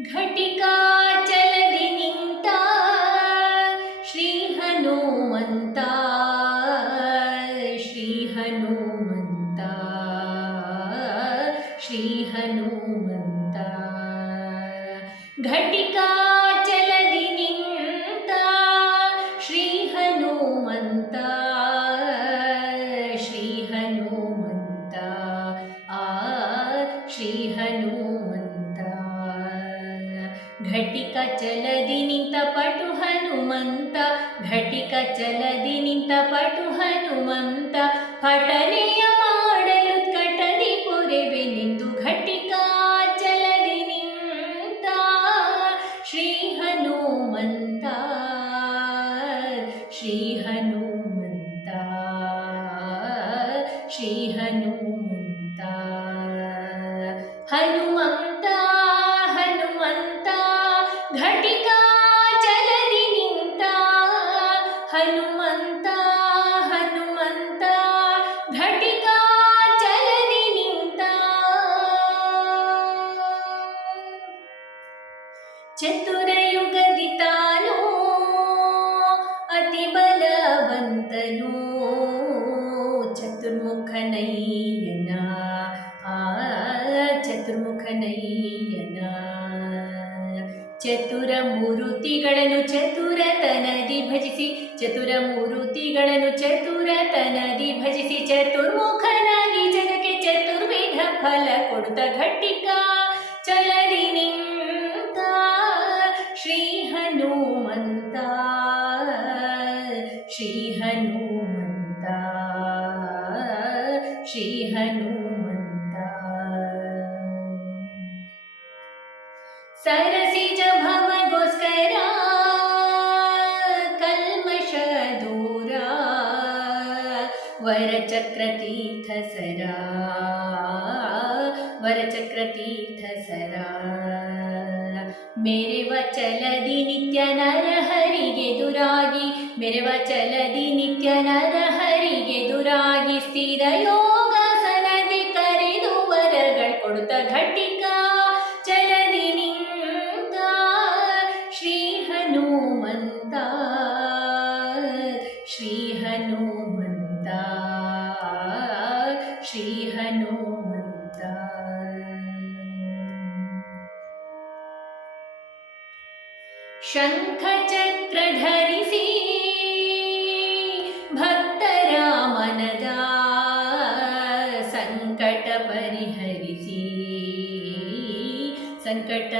घटिका चल दिन त्री हनुमंता श्री श्रीहनुमन्ता श्रीहनुमन्ता श्रीहनुमन्ता घटि ಘಟಿಕ ಚಲದಿ ನಿಂತ ಪಟು ಹನುಮಂತ, ಘಟಿಕ ಚಲದಿ ನಿಂತ ಪಟು ಹನುಮಂತ ಪಟನೆಯ ಮಾಡಲು ಕಟದಿ ಪೊರೆವೆನೆಂದು ಘಟಿಕ ಚಲದಿ ನಿಂತ, ಶ್ರೀ ಹನುಮಂತ ಶ್ರೀ ಹನುಮಂತ ಶ್ರೀ ಹನುಮಂತ ಹನುಮಂತ ಹನುಮಂತ ಹನುಮಂತ ಘಟಿಕ ಚಲದಿ ನಿಂತ ಚತುರಯುಗದಿ ಚತುರ ಮೂರುತಿಗಳನ್ನು ಚತುರತನದಿ ಭಜಿಸಿ ಚತುರ ಮೂರುತಿಗಳನ್ನು ಚತುರತನದಿ ಭಜಿಸಿ, ಚತುರ್ಮುಖನಾಗಿ ಜಗಕ್ಕೆ ಚತುರ್ವಿಧ ಫಲ ಕೊಡುತ್ತ ಘಟ್ಟಿಕ ಚಲದಿ ನಿಂತ ಶ್ರೀ ಹನುಮಂತ. ಶ್ರೀ ಹನುಮಂತ. ಶ್ರೀ ಹನುಮಂತ. ತೀರ್ಥ ಸರ ಮೆರೆವ ಚಲದಿ ನಿತ್ಯ ನರ ಹರಿಗೆ ದುರಾಗಿ ಮೆರೆವ ಚಲದಿ ನಿತ್ಯ ನರ ಹರಿಗೆ ದುರಾಗಿ ಸ್ಥಿರ ಯೋಗಾಸನದಿ ಕರೆದು ವರಗಳು ಕೊಡುತ್ತ श्रीहनुमन्ता। श्रीहनुमन्ता। श्री हनुमन्ता शङ्खचक्र भक्तरामनदा सङ्कट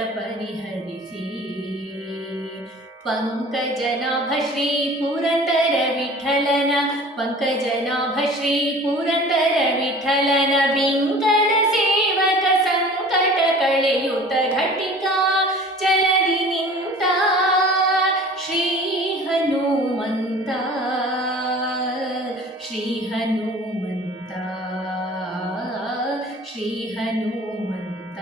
परिहरि ಪಂಕಜನಾಭ ಶ್ರೀ ಪುರಂದರ ವಿಠಲನ ಪಂಕಜನಾಭ ಶ್ರೀ ಪುರಂದರ ವಿಠಲನ ಬಿಂಕನ ಸೇವಕ ಸಂಕಟ ಕಳೆಯುತ ಘಟಿಕಾ ಚಲದಿ ನಿಂತ ಶ್ರೀ ಹನುಮಂತ ಶ್ರೀ ಹನುಮಂತ ಶ್ರೀ ಹನುಮಂತ.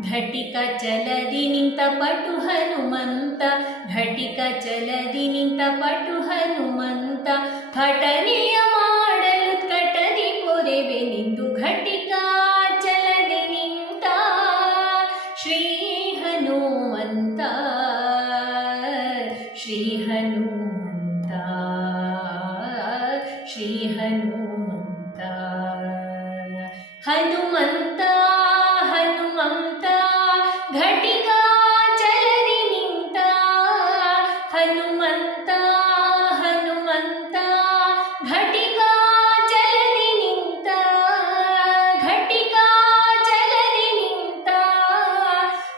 ಘಟಿಕ ಚಲದಿ ನಿಂತ ಪಟು ಹನುಮಂತ, ಘಟಿಕ ಚಲದಿ ನಿಂತ ಪಟು ಹನುಮಂತ ಘಟನೆಯ ಮಾಡಲು ಕಟದಿ ಪೊರೆವೆ ನಿಂದು ಘಟಿಕ ಚಲದಿ ನಿಂತ, ಶ್ರೀ ಹನುಮಂತ ಶ್ರೀ ಹನುಮಂತ ಶ್ರೀ ಹನುಮಂತ.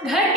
घट